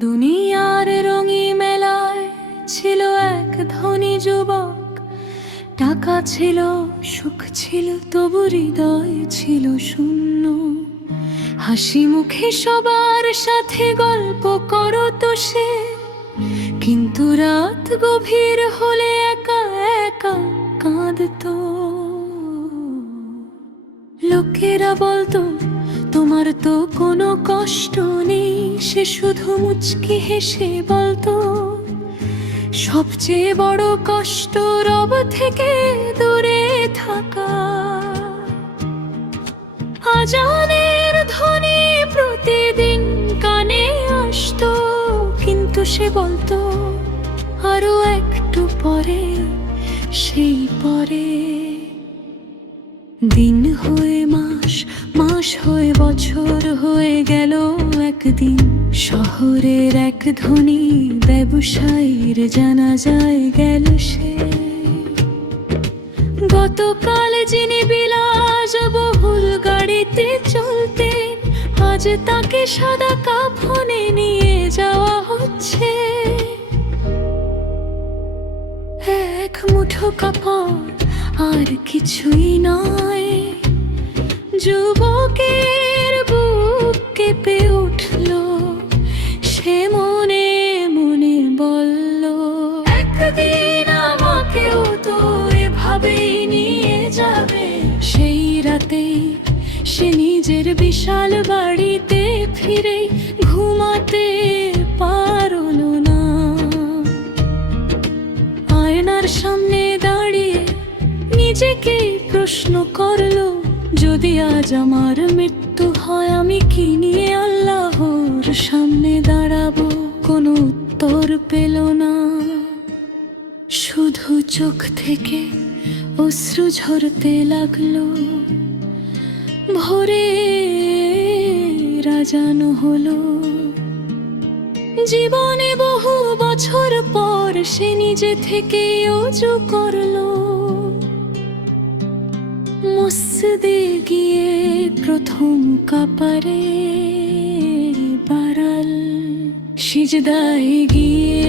দুনিয়ার রঙি মেলায় ছিল এক ধনী যুবক। টাকা ছিল, সুখ ছিল, তবু হৃদয় ছিল শূন্য। হাসি মুখে সবার সাথে গল্প করতো সে, কিন্তু রাত গভীর হলে একা একা কাঁদতো। লোকেরা বলতো, তোমার তো কোনো কষ্ট নেই। সে শুধু মুচকি হেসে বলতো, সবচেয়ে বড় কষ্ট রব থেকে দূরে থাকা। আজানের ধ্বনি প্রতিদিন কানে আসতো, কিন্তু সে বলতো আরো একটু পরে, সেই পরে। দিন হয়ে মাস, মাস হয়ে বছর হয়ে গেল। একদিন শহরের এক ধনী ব্যবসায়ীর জানাজায় গেল সে। গতকাল যিনি বিলাসবহুল গাড়িতে চলতেন, আজ তাকে সাদা কাফনে নিয়ে যাওয়া হচ্ছে। এক মুঠো কাপড় আর কিছুই নয়। যুবকের বুক কেঁপে উঠল, সে মনে মনে বলল, একদিন আমাকেও তো এভাবেই নিয়ে যাবে। সেই রাতে সে নিজের বিশাল বাড়িতে ফিরে ঘুমাতে পারল না। আয়নার সামনে দাঁড়িয়ে নিজেকে প্রশ্ন করলো, যদি আজ আমার মৃত্যু হয় আমি কি নিয়ে আল্লাহর সামনে দাঁড়াবো? কোনো উত্তর পেল না, শুধু চোখ থেকে অশ্রু ঝরতে লাগলো। ভোরে আজান হলো। জীবনে বহু বছর পর সে নিজে থেকে ওযু করলো। মসজিদে গিয়ে প্রথম কাপারে বাড়াল, সিজদায় গিয়ে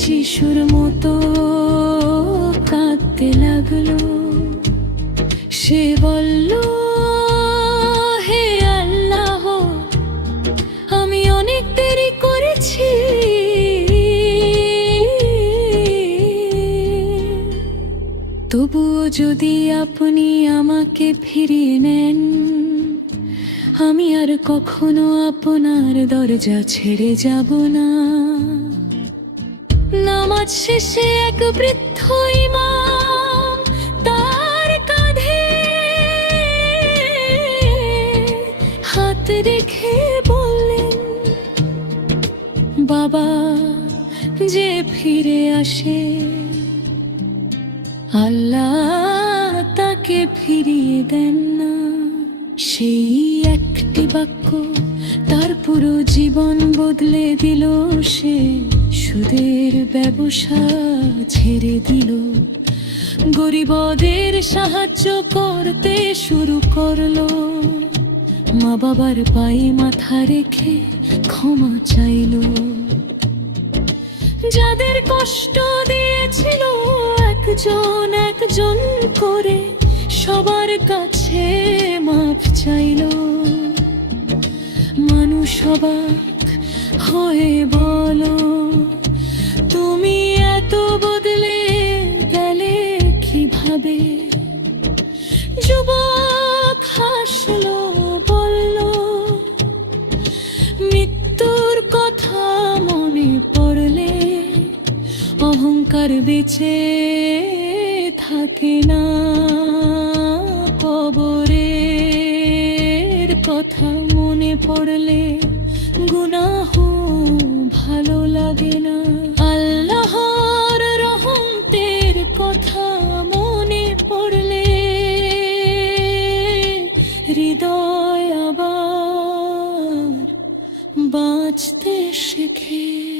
শিশুর মতো কাঁদতে লাগলো। সে বলল, হে আল্লাহ, আমি অনেক দেরি করেছি। তবুও যদি আপনি আমাকে ফিরিয়ে নেন, আমি আর কখনো আপনার দরজা ছেড়ে যাব না। নামাজ শেষে এক বৃদ্ধ ইমাম তার কাঁধে হাত রেখে বললেন, বাবা যে ফিরে আসে আল্লাহ তাকে ফিরিয়ে দেন না। সেই একটি বাক্য তার পুরো জীবন বদলে দিল। সে সুদের ব্যবসা ছেড়ে দিল, গরিবদের সাহায্য করতে শুরু করলো। মা বাবার পায়ে মাথা রেখে ক্ষমা চাইল। যাদের কষ্ট দিয়েছিল একজন একজন করে, সবার কাছে মাপ চাইল। মানুষ অবাক হয়ে বলো, তুমি এত বদলে গেলে কিভাবে? যুবক হাসলো, বলল, মৃত্যুর কথা মনে পড়লে অহংকার বেঁচে থাকে না। কবরের কথা মনে পড়লে গুনাহ ভালো লাগে না। আল্লাহর রহমতের কথা মনে পড়লে হৃদয় আবার বাঁচতে শেখে।